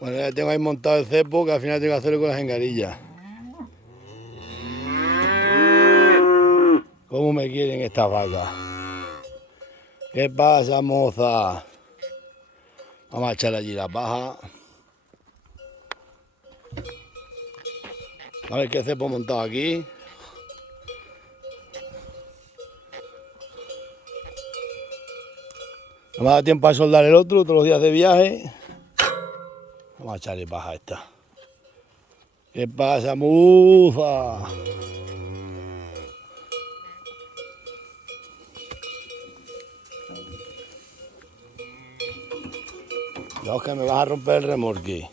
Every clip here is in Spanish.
Bueno, ya tengo ahí montado el cepo, que al final tengo que hacerlo con las engarillas. ¿Cómo me quieren estas vacas? ¿Qué pasa, moza? Vamos a echar allí la paja. A ver qué cepo he montado aquí. No me ha dado tiempo a soldar el otro, todos los días de viaje. Vamos a echarle paja a esta. ¿Qué pasa, mufa? No, que me vas a romper el remolque.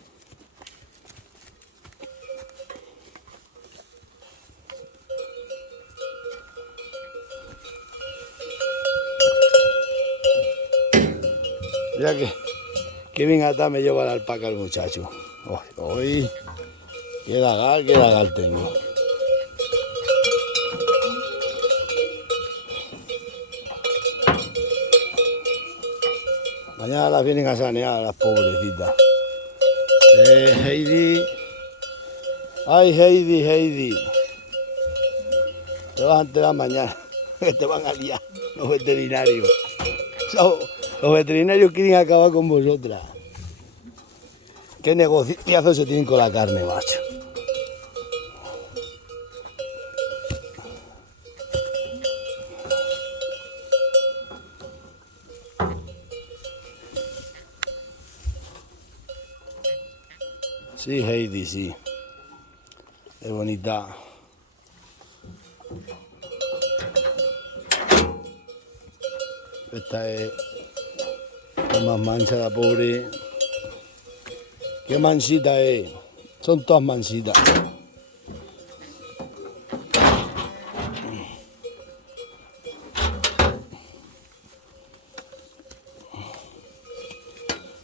Mira que bien atado me lleva la alpaca el muchacho. Hoy, qué dagal tengo. Mañana las vienen a sanear, las pobrecitas. Heidi. Ay, Heidi. Te vas a enterar mañana que te van a liar los veterinarios. Los veterinarios quieren acabar con vosotras. Qué negociazo se tienen con la carne, macho. Sí, Heidi, sí. Es bonita. Esta es más mancha, la pobre. Qué mansita es. Son todas mansitas.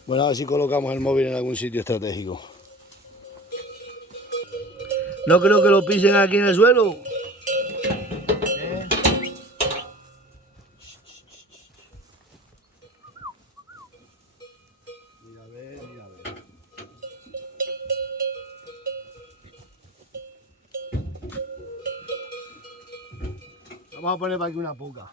Bueno, a ver si colocamos el móvil en algún sitio estratégico. No creo que lo pisen aquí en el suelo. Mira a ver. Vamos a poner para aquí una poca.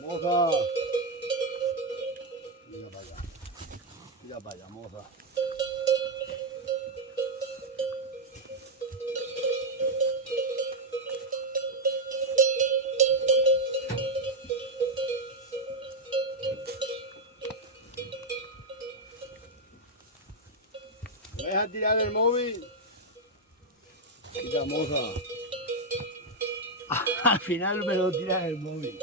Moza. Mira para allá, moza. ¿Me vas a tirar el móvil? Mira, moza. Al final me lo tiras el móvil.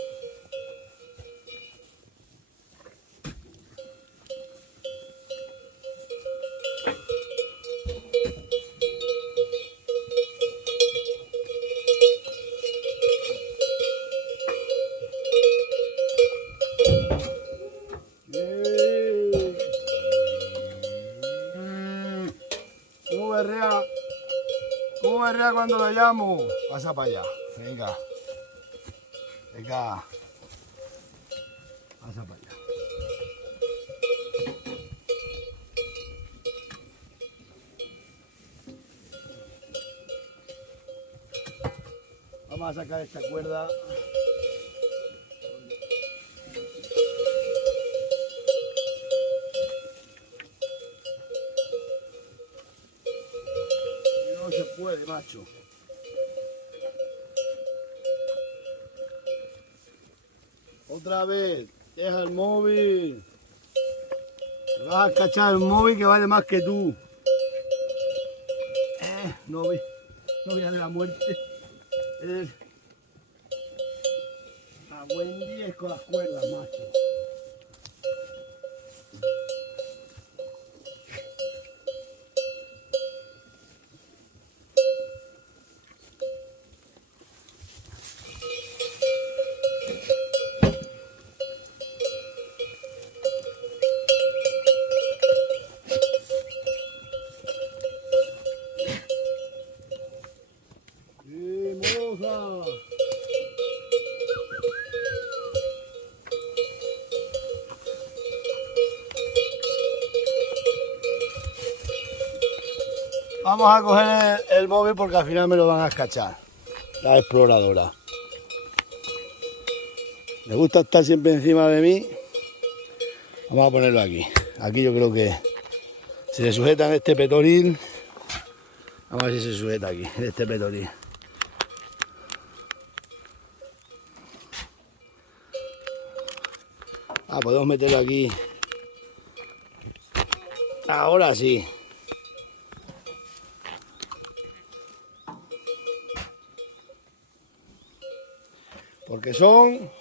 ¿Cómo berrea? ¿Cómo berrea cuando lo llamo? Pasa para allá. Venga. Pasa para allá. Vamos a sacar esta cuerda. No se puede, macho. Otra vez, deja el móvil. Te vas a cachar el móvil que vale más que tú. Novia de la muerte. Buen día con las cuerdas, macho. ¡Moza! Vamos a coger el móvil porque al final me lo van a escachar. La exploradora. Me gusta estar siempre encima de mí. Vamos a ponerlo aquí. Aquí yo creo que si se sujeta en este petoril. Vamos a ver si se sujeta aquí, en este petoril. Ah, podemos meterlo aquí. Ahora sí. Porque son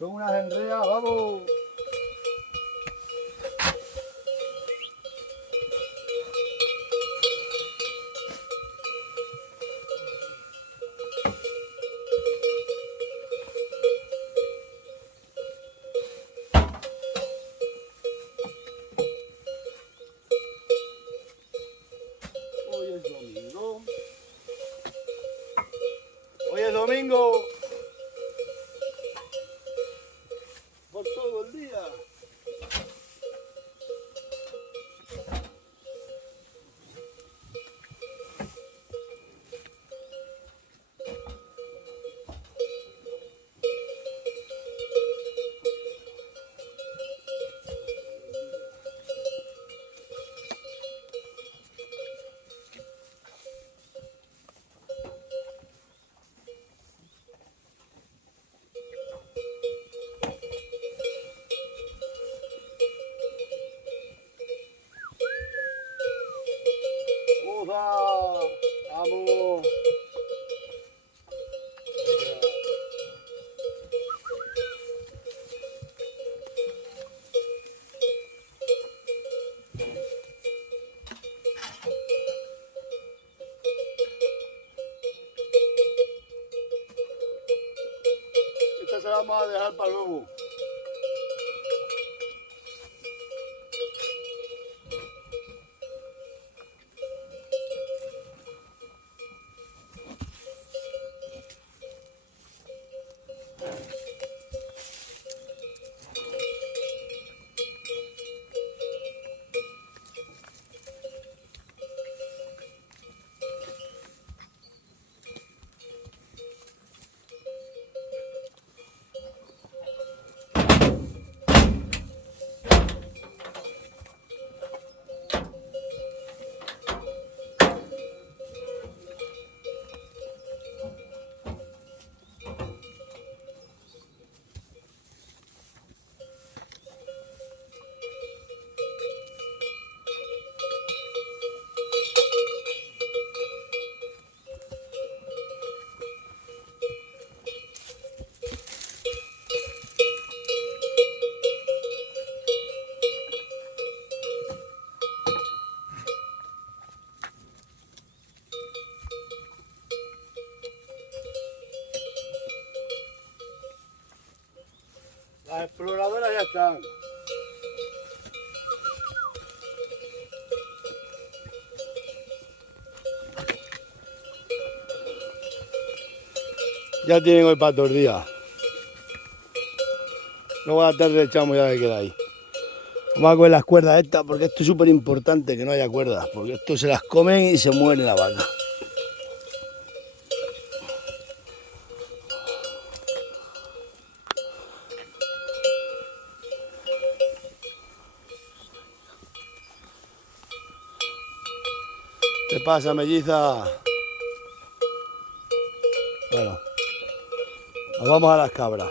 unas enreas, vamos. Hoy es domingo. Hoy es domingo. Por todo el día. Vamos. Esta se la vamos a dejar para luego. Las exploradoras ya están. Ya tienen hoy para todo el día. Luego a la tarde echamos ya que queda ahí. Vamos a coger las cuerdas estas porque esto es súper importante que no haya cuerdas, porque esto se las comen y se muere la vaca. ¿Qué pasa, melliza? Bueno, nos vamos a las cabras.